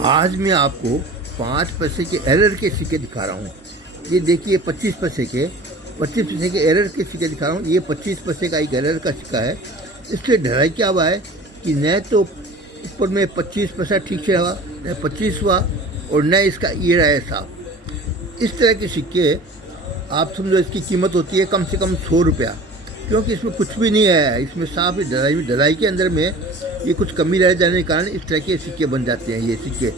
आज मैं आपको 5 पैसे के एरर के सिक्के दिखा रहा हूँ। ये देखिए 25 पैसे के एरर के सिक्के दिखा रहा हूँ। ये 25 पैसे का एक एरर का सिक्का है। इसलिए ढलाई क्या हुआ है कि न तो ऊपर में 25 पैसा ठीक से हुआ, न 25 हुआ, और न इसका ईयर आया साफ। इस तरह के सिक्के आप समझो इसकी कीमत होती है कम से कम 100 रुपया, क्योंकि इसमें कुछ भी नहीं आया है। इसमें साफ ढलाई के अंदर में ये कुछ कमी रह जाने के कारण इस तरह के सिक्के बन जाते हैं ये सिक्के।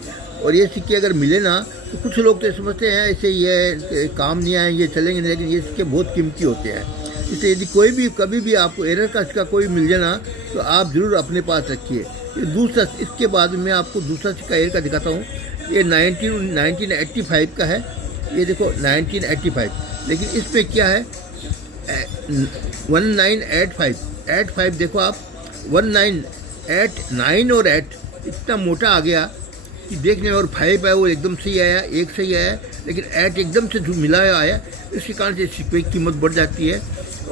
और ये सिक्के अगर मिले ना तो कुछ लोग तो समझते हैं ऐसे ये काम नहीं आए, ये चलेंगे नहीं, लेकिन ये सिक्के बहुत कीमती होते हैं। इसलिए यदि कोई भी कभी भी आपको एरर का सिक्का कोई मिल जाए ना तो आप ज़रूर अपने पास रखिए। ये दूसरा, इसके बाद मैं आपको दूसरा सिक्का एरर का दिखाता हूँ। ये 1985 का है। ये देखो 1985, लेकिन इसमें क्या है 1985 देखो आप 1989 और 8 इतना मोटा आ गया कि देखने में, और 5 है वो एकदम सही आया, एक सही आया, लेकिन 8 एकदम से मिलाया आया। इसके कारण से सिक्के की कीमत बढ़ जाती है।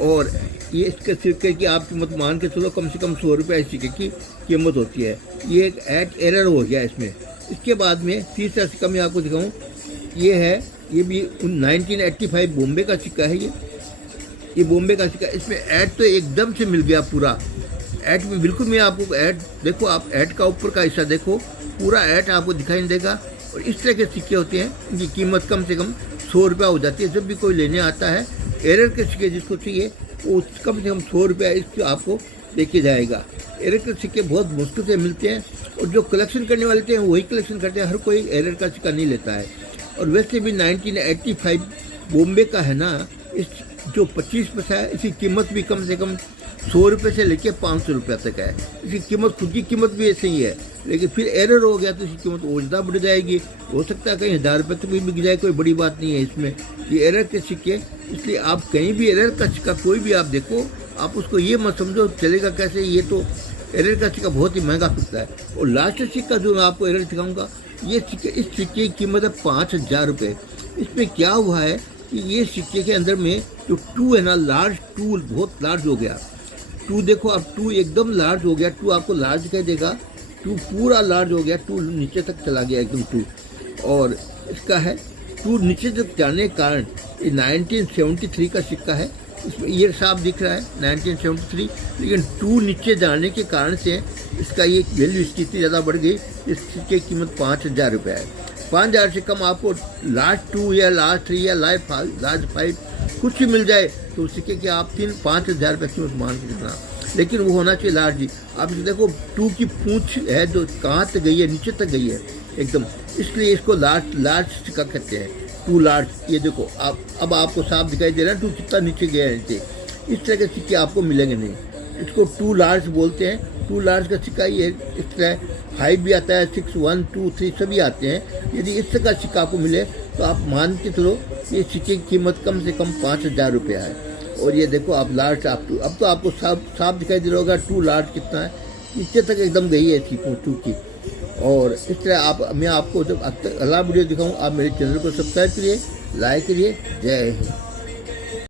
और ये इसके सिक्के की आप कीमत मान के चलो कम से कम 100 रुपये इस सिक्के की कीमत होती है। ये एक 8 एरर हो गया इसमें। इसके बाद में तीसरा सिक्का मैं आपको दिखाऊँ, ये है, ये भी 1985 बॉम्बे का सिक्का है। ये बॉम्बे का सिक्का, इसमें ऐड तो एकदम से मिल गया पूरा। ऐड में बिल्कुल मैं आपको ऐड देखो, आप ऐड का ऊपर का हिस्सा देखो, पूरा ऐड आपको दिखाई नहीं देगा। और इस तरह के सिक्के होते हैं, इनकी कीमत कम से कम 100 रुपया हो जाती है। जब भी कोई लेने आता है एरर के सिक्के जिसको चाहिए वो कम से कम 100 रुपया इसको आपको देके जाएगा। एरर के सिक्के बहुत मुश्किल से मिलते हैं, और जो कलेक्शन करने वाले थे वही कलेक्शन करते हैं, हर कोई एरर का सिक्का नहीं लेता है। और वैसे भी 1985 बॉम्बे का है ना, इस जो 25 पैसा है इसकी कीमत भी कम से कम 100 रुपये से लेके 500 रुपये तक है। इसकी कीमत, खुद की कीमत भी ऐसे ही है, लेकिन फिर एरर हो गया तो इसकी कीमत और ज़्यादा बढ़ जाएगी। हो सकता है कहीं 1000 रुपये तक भी बिक जाए, कोई बड़ी बात नहीं है इसमें। ये एरर के सिक्के, इसलिए आप कहीं भी एरर का सिक्का कोई भी आप देखो, आप उसको ये मत समझो चलेगा कैसे, ये तो एरर का सिक्का बहुत ही महंगा बिकता है। और लास्ट सिक्का जो मैं आपको एरर दिखाऊंगा, ये सिक्के, इस सिक्के की कीमत है 5000 रुपये। इसमें क्या हुआ है कि ये सिक्के के अंदर में जो 2 है ना, लार्ज 2 बहुत लार्ज हो गया। 2 देखो अब 2 एकदम लार्ज हो गया। 2 आपको लार्ज दिखाई देगा, 2 पूरा लार्ज हो गया, 2 नीचे तक चला गया एकदम 2। और इसका है 2 नीचे तक जाने के कारण ये 1973 का सिक्का है। इसमें ईयर साफ दिख रहा है 1973, लेकिन 2 नीचे जाने के कारण से इसका ये वैल्यू इसकी इतनी ज़्यादा बढ़ गई। इस सिक्के की कीमत 5000 रुपये है। 5000 से कम आपको लास्ट 2 या लास्ट 3 या लास्ट 5 कुछ भी मिल जाए तो सिक्के के आप 5,000 रुपये कीमत मान के चलना, लेकिन वो होना चाहिए लार्ज ही। आप इसे देखो 2 की पूंछ है जो कहाँ तक गई है, नीचे तक गई है एकदम, इसलिए इसको लार्ज सिक्का कहते हैं, 2 लार्ज। ये देखो आप, अब आपको साफ दिखाई दे रहा है 2 कितना नीचे गया है नीचे। इस तरह के सिक्के आपको मिलेंगे नहीं, इसको 2 लार्ज बोलते हैं। 2 लार्ज का सिक्का ये इस तरह 5 भी आता है, 6, 1, 2, 3 सभी आते हैं। यदि इस तरह का सिक्का आपको मिले तो आप मान के चलो ये सिक्के की कीमत कम से कम 5000 रुपया है। और ये देखो आप लार्ज, अब तो आपको साफ दिखाई दे रहा होगा 2 लार्ज कितना है, नीचे तक एकदम गई है इसकी 2 की। और इस तरह मैं आपको जब अगला वीडियो दिखाऊँ, आप मेरे चैनल को सब्सक्राइब करिए, लाइक करिए। जय हिंद।